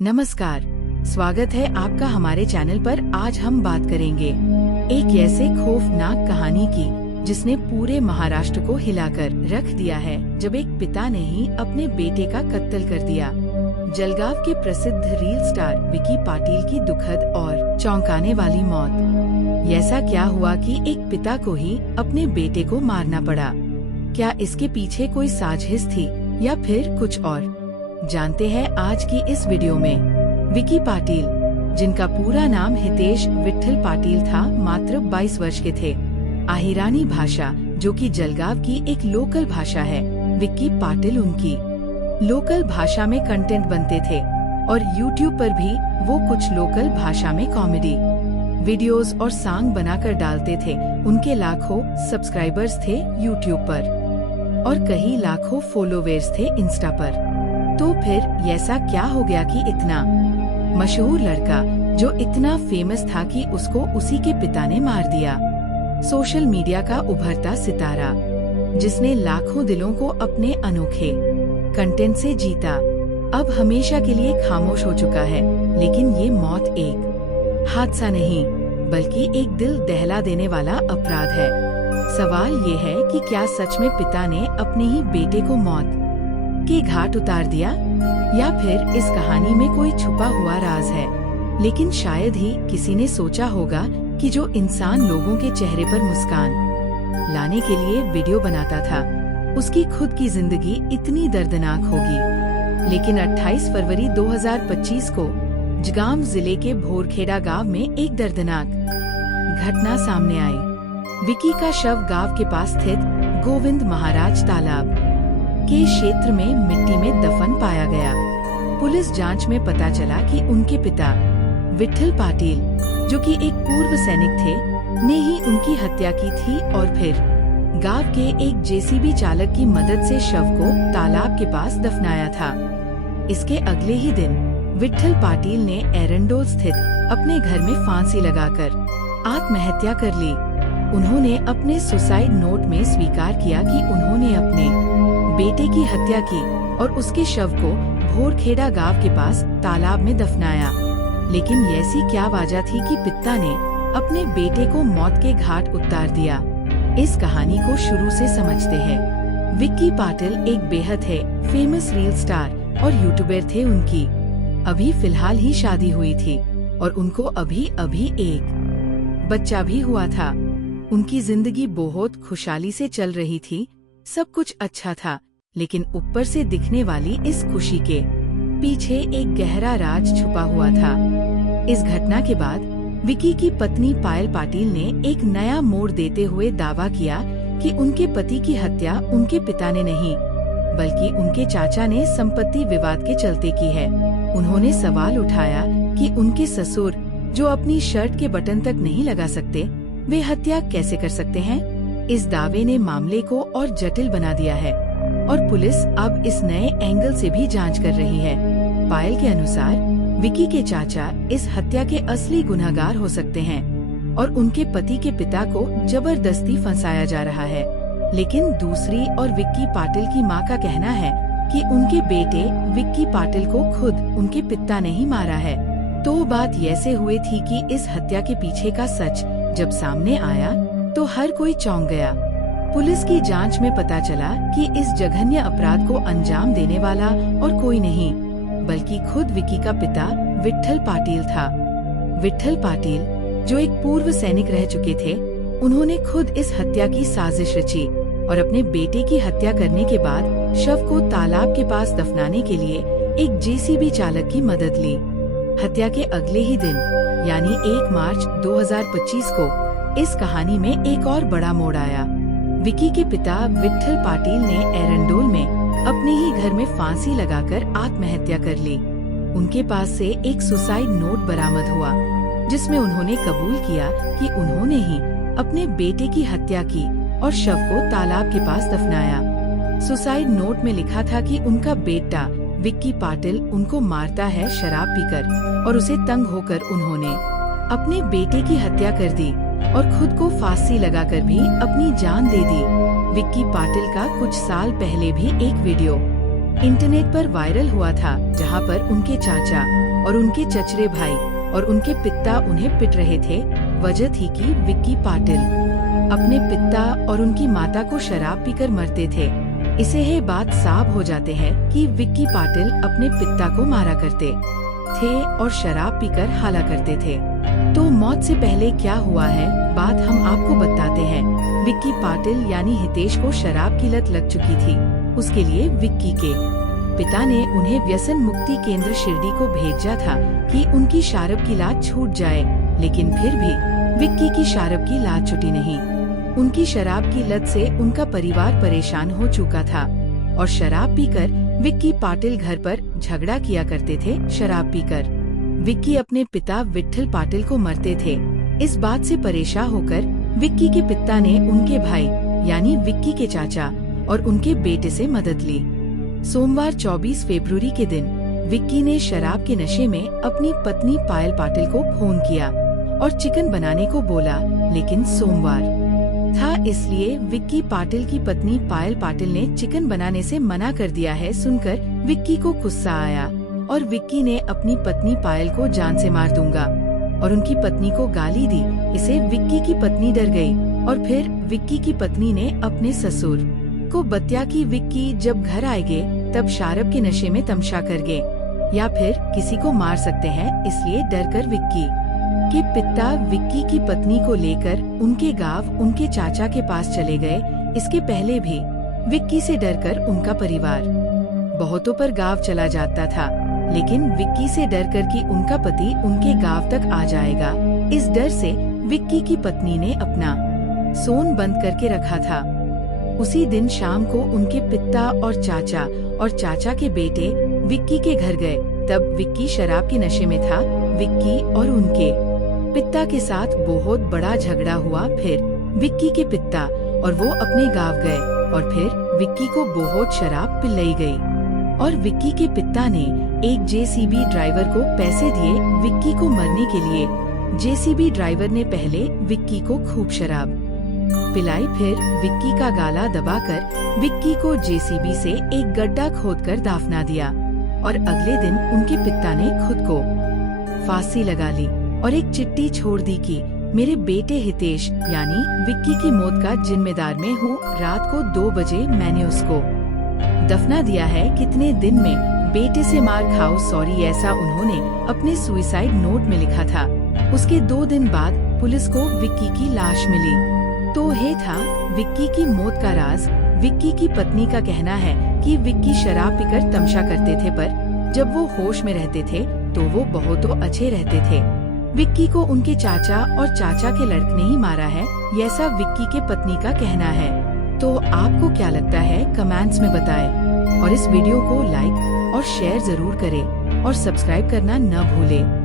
नमस्कार, स्वागत है आपका हमारे चैनल पर। आज हम बात करेंगे एक ऐसे खौफनाक कहानी की जिसने पूरे महाराष्ट्र को हिलाकर रख दिया है, जब एक पिता ने ही अपने बेटे का कत्ल कर दिया। जलगांव के प्रसिद्ध रील स्टार विकी पाटिल की दुखद और चौंकाने वाली मौत। ऐसा क्या हुआ कि एक पिता को ही अपने बेटे को मारना पड़ा? क्या इसके पीछे कोई साजिश थी या फिर कुछ और? जानते हैं आज की इस वीडियो में। विकी पाटिल, जिनका पूरा नाम हितेश विट्ठल पाटिल था, मात्र 22 वर्ष के थे। आहिरानी भाषा, जो कि जलगांव की एक लोकल भाषा है, विक्की पाटिल उनकी लोकल भाषा में कंटेंट बनते थे और यूट्यूब पर भी वो कुछ लोकल भाषा में कॉमेडी वीडियोस और सॉन्ग बनाकर डालते थे। उनके लाखों सब्सक्राइबर्स थे यूट्यूब पर और कई लाखों फॉलोवर्स थे इंस्टा पर। तो फिर ऐसा क्या हो गया कि इतना मशहूर लड़का, जो इतना फेमस था कि उसको उसी के पिता ने मार दिया? सोशल मीडिया का उभरता सितारा, जिसने लाखों दिलों को अपने अनोखे कंटेंट से जीता, अब हमेशा के लिए खामोश हो चुका है। लेकिन ये मौत एक हादसा नहीं, बल्कि एक दिल दहला देने वाला अपराध है। सवाल ये है कि क्या सच में पिता ने अपने ही बेटे को मौत के घाट उतार दिया, या फिर इस कहानी में कोई छुपा हुआ राज है? लेकिन शायद ही किसी ने सोचा होगा कि जो इंसान लोगों के चेहरे पर मुस्कान लाने के लिए वीडियो बनाता था, उसकी खुद की जिंदगी इतनी दर्दनाक होगी। लेकिन 28 फरवरी 2025 को जलगांव जिले के भोरखेड़ा गांव में एक दर्दनाक घटना सामने आई। विकी का शव गांव के पास स्थित गोविंद महाराज तालाब के क्षेत्र में मिट्टी में दफन पाया गया। पुलिस जांच में पता चला कि उनके पिता विट्ठल पाटिल, जो कि एक पूर्व सैनिक थे, ने ही उनकी हत्या की थी और फिर गांव के एक जेसीबी चालक की मदद से शव को तालाब के पास दफनाया था। इसके अगले ही दिन विट्ठल पाटिल ने एरंडोल स्थित अपने घर में फांसी लगाकर आत्महत्या कर ली। उन्होंने अपने सुसाइड नोट में स्वीकार किया कि उन्होंने अपने बेटे की हत्या की और उसके शव को भोरखेड़ा गांव के पास तालाब में दफनाया। लेकिन ऐसी क्या वजह थी कि पिता ने अपने बेटे को मौत के घाट उतार दिया? इस कहानी को शुरू से समझते हैं। विक्की पाटिल एक बेहद है फेमस रील स्टार और यूट्यूबर थे। उनकी अभी फिलहाल ही शादी हुई थी और उनको अभी एक बच्चा भी हुआ था। उनकी जिंदगी बहुत खुशहाली से चल रही थी, सब कुछ अच्छा था। लेकिन ऊपर से दिखने वाली इस खुशी के पीछे एक गहरा राज छुपा हुआ था। इस घटना के बाद विकी की पत्नी पायल पाटिल ने एक नया मोड़ देते हुए दावा किया कि उनके पति की हत्या उनके पिता ने नहीं, बल्कि उनके चाचा ने संपत्ति विवाद के चलते की है। उन्होंने सवाल उठाया कि उनके ससुर, जो अपनी शर्ट के बटन तक नहीं लगा सकते, वे हत्या कैसे कर सकते हैं? इस दावे ने मामले को और जटिल बना दिया है और पुलिस अब इस नए एंगल से भी जांच कर रही है। पायल के अनुसार विकी के चाचा इस हत्या के असली गुनहगार हो सकते हैं और उनके पति के पिता को जबरदस्ती फंसाया जा रहा है। लेकिन दूसरी और विक्की पाटिल की मां का कहना है कि उनके बेटे विक्की पाटिल को खुद उनके पिता ने ही मारा है। तो बात ऐसे हुई थी कि इस हत्या के पीछे का सच जब सामने आया तो हर कोई चौंक गया। पुलिस की जांच में पता चला कि इस जघन्य अपराध को अंजाम देने वाला और कोई नहीं, बल्कि खुद विकी का पिता विट्ठल पाटिल था। विट्ठल पाटिल, जो एक पूर्व सैनिक रह चुके थे, उन्होंने खुद इस हत्या की साजिश रची और अपने बेटे की हत्या करने के बाद शव को तालाब के पास दफनाने के लिए एक जेसीबी चालक की मदद ली। हत्या के अगले ही दिन, यानी 1 मार्च 2025 को, इस कहानी में एक और बड़ा मोड़ आया। विकी के पिता विट्ठल पाटिल ने एरंडोल में अपने ही घर में फांसी लगाकर आत्महत्या कर ली। उनके पास से एक सुसाइड नोट बरामद हुआ, जिसमें उन्होंने कबूल किया कि उन्होंने ही अपने बेटे की हत्या की और शव को तालाब के पास दफनाया। सुसाइड नोट में लिखा था कि उनका बेटा विक्की पाटिल उनको मारता है शराब पीकर और उसे तंग होकर उन्होंने अपने बेटे की हत्या कर दी और खुद को फांसी लगाकर भी अपनी जान दे दी। विक्की पाटिल का कुछ साल पहले भी एक वीडियो इंटरनेट पर वायरल हुआ था, जहां पर उनके चाचा और उनके चचेरे भाई और उनके पिता उन्हें पिट रहे थे। वजह थी कि विक्की पाटिल अपने पिता और उनकी माता को शराब पीकर मरते थे। इसे है बात साफ हो जाते हैं कि विक्की पाटिल अपने पिता को मारा करते थे और शराब पीकर हाला करते थे। तो मौत से पहले क्या हुआ है, बात हम आपको बताते हैं। विक्की पाटिल यानी हितेश को शराब की लत लग चुकी थी। उसके लिए विक्की के पिता ने उन्हें व्यसन मुक्ति केंद्र शिरडी को भेजा था कि उनकी शराब की लत छूट जाए, लेकिन फिर भी विक्की की शराब की लत छूटी नहीं। उनकी शराब की लत से उनका परिवार परेशान हो चुका था और शराब पीकर विक्की पाटिल घर पर झगड़ा किया करते थे। शराब पीकर विक्की अपने पिता विट्ठल पाटिल को मारते थे। इस बात से परेशान होकर विक्की के पिता ने उनके भाई यानी विक्की के चाचा और उनके बेटे से मदद ली। सोमवार 24 फरवरी के दिन विक्की ने शराब के नशे में अपनी पत्नी पायल पाटिल को फोन किया और चिकन बनाने को बोला, लेकिन सोमवार था इसलिए विक्की पाटिल की पत्नी पायल पाटिल ने चिकन बनाने से मना कर दिया है। सुनकर विक्की को गुस्सा आया और विक्की ने अपनी पत्नी पायल को जान से मार दूंगा और उनकी पत्नी को गाली दी। इसे विक्की की पत्नी डर गई और फिर विक्की की पत्नी ने अपने ससुर को बत्या कि विक्की जब घर आएंगे तब शराब के नशे में तमाशा करगे या फिर किसी को मार सकते हैं। इसलिए डरकर विक्की के पिता विक्की की पत्नी को लेकर उनके गांव उनके चाचा के पास चले गए। इसके पहले भी विक्की से डरकर उनका परिवार बहुतों पर गांव चला जाता था, लेकिन विक्की से डरकर कि उनका पति उनके गांव तक आ जाएगा, इस डर से विक्की की पत्नी ने अपना सोन बंद करके रखा था। उसी दिन शाम को उनके पिता और चाचा के बेटे विक्की के घर गए। तब विक्की शराब के नशे में था। विक्की और उनके पिता के साथ बहुत बड़ा झगड़ा हुआ। फिर विक्की के पिता और वो अपने गांव गए और फिर विक्की को बहुत शराब पिलाई गई और विक्की के पिता ने एक जेसीबी ड्राइवर को पैसे दिए विक्की को मरने के लिए। जेसीबी ड्राइवर ने पहले विक्की को खूब शराब पिलाई, फिर विक्की का गाला दबाकर विक्की को जेसीबी से एक गड्ढा खोदकर दफना दिया और अगले दिन उनके पिता ने खुद को फांसी लगा ली और एक चिट्ठी छोड़ दी कि मेरे बेटे हितेश यानी विक्की की मौत का जिम्मेदार मैं हूँ। रात को 2 बजे मैंने उसको दफना दिया है। कितने दिन में बेटे से मार खाओ सॉरी, ऐसा उन्होंने अपने सुसाइड नोट में लिखा था। उसके 2 दिन बाद पुलिस को विक्की की लाश मिली। तो ये था विक्की की मौत का राज। विक्की की पत्नी का कहना है कि विक्की शराब पीकर तमाशा करते थे, पर जब वो होश में रहते थे तो वो बहुत अच्छे रहते थे। विक्की को उनके चाचा और चाचा के लड़के ने ही मारा है, ऐसा विक्की के पत्नी का कहना है। तो आपको क्या लगता है, कमेंट्स में बताएं और इस वीडियो को लाइक और शेयर जरूर करें और सब्सक्राइब करना न भूलें।